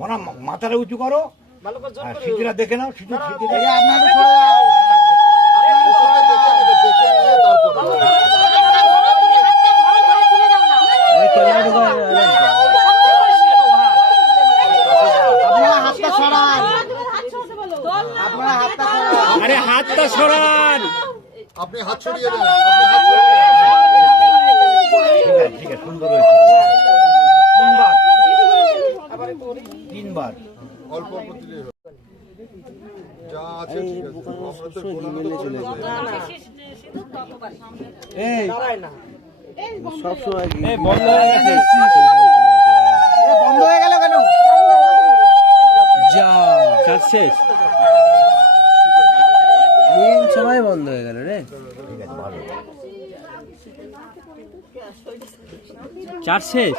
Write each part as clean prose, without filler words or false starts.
মনা মাথাটা উঁচু করো, সিটিটা দেখে নাও, সিটি দেখে আরে হাতটা সরান, আপনি হাত ছড়িয়ে দেন, ঠিক আছে, সুন্দর হয়েছে। তিনবার অল্প অল্প দিলে যা আছে ঠিক আছে। আমরা তো গোলাম তো করে না। সবসময় বন্ধ হয়ে গেছে, বন্ধ হয়ে গেল কেন? যা কাজ শেষ, মেন সময় বন্ধ হয়ে গেল রে। চার শেষ,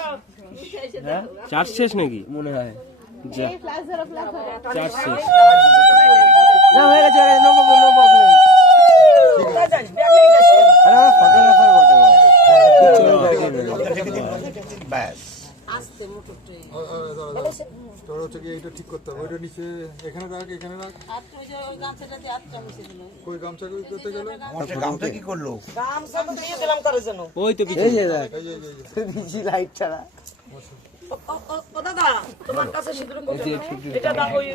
চার শেষ নাকি মনে হয় যা চার শেষ। না হয়ে গেছে, নো প্রবলেম, নো প্রবলেম। আরে আমার ফটোগ্রাফার বটে ব্যাস। তোর হচ্ছে কি এইটা ঠিক করতে হবে, ওইটা নিচে এখানে রাখ, এখানে রাখ। কই গামছা কই করতে গেল? আমার সে গামছা কি করলো? ওই তো পিছনে, এই যে দেখ, এই যে নিচি লাইট ছাড়া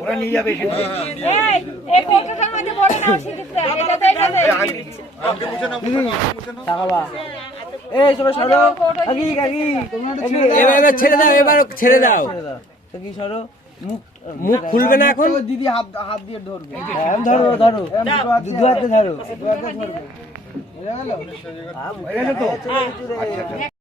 ওরা নিয়ে যাবে সেটা। আমাকে বুঝে নাও, বুঝে নাও। টাকা। এই সবাই সরো, কাকি কাকি এবার ছেড়ে দাও, এবার ছেড়ে দাও, কাকি সরো। মুখ মুখ খুলবে না এখন। দিদি হাত হাত দিয়ে ধরবে, ধরো ধরো, দু হাতে ধরো, দু হাতে ধরবে। হয়ে গেল তো।